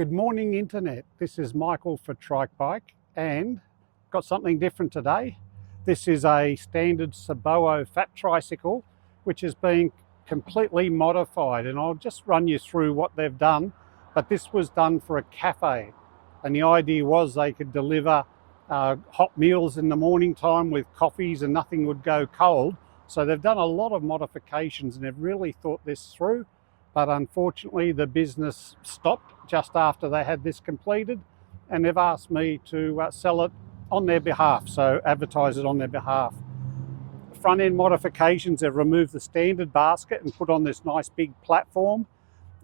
Good morning, Internet. This is Michael for Trike Bike and got something different today. This is a standard Sobowo fat tricycle which is being completely modified, and I'll just run you through what they've done. But this was done for a cafe, and the idea was they could deliver hot meals in the morning time with coffees and nothing would go cold. So they've done a lot of modifications and they've really thought this through. But unfortunately the business stopped just after they had this completed, and they've asked me to sell it on their behalf, so advertise it on their behalf. Front end modifications, they've removed the standard basket and put on this nice big platform.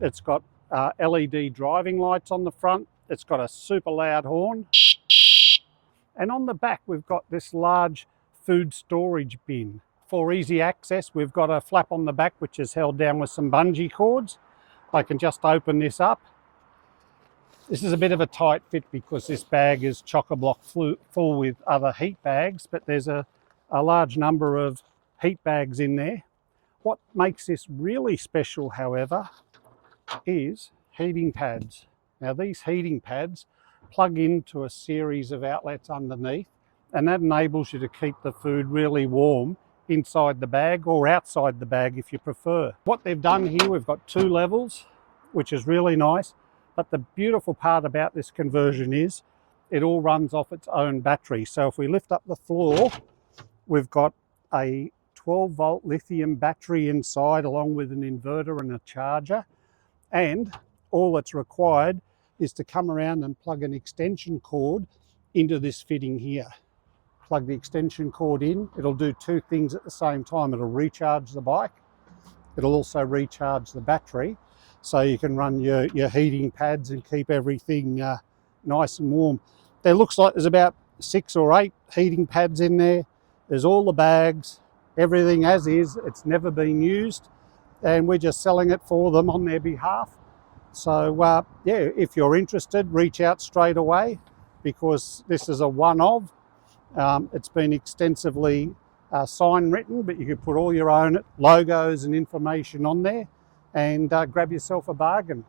It's got LED driving lights on the front. It's got a super loud horn. And on the back we've got this large food storage bin. For easy access, we've got a flap on the back which is held down with some bungee cords. I can just open this up. This is a bit of a tight fit because this bag is chock-a-block full with other heat bags, but there's a large number of heat bags in there. What makes this really special, however, is heating pads. Now these heating pads plug into a series of outlets underneath, and that enables you to keep the food really warm inside the bag or outside the bag if you prefer. What they've done here, we've got two levels, which is really nice. But the beautiful part about this conversion is it all runs off its own battery. So if we lift up the floor, we've got a 12-volt lithium battery inside along with an inverter and a charger. And all that's required is to come around and plug an extension cord into this fitting here. Plug the extension cord in. It'll do two things at the same time. It'll recharge the bike. It'll also recharge the battery, so you can run your heating pads and keep everything nice and warm. There looks like there's about 6 or 8 heating pads in there. There's all the bags, everything as is. It's never been used, and we're just selling it for them on their behalf. So yeah, if you're interested, reach out straight away, because this is a one-of. It's been extensively sign written, but you can put all your own logos and information on there and grab yourself a bargain.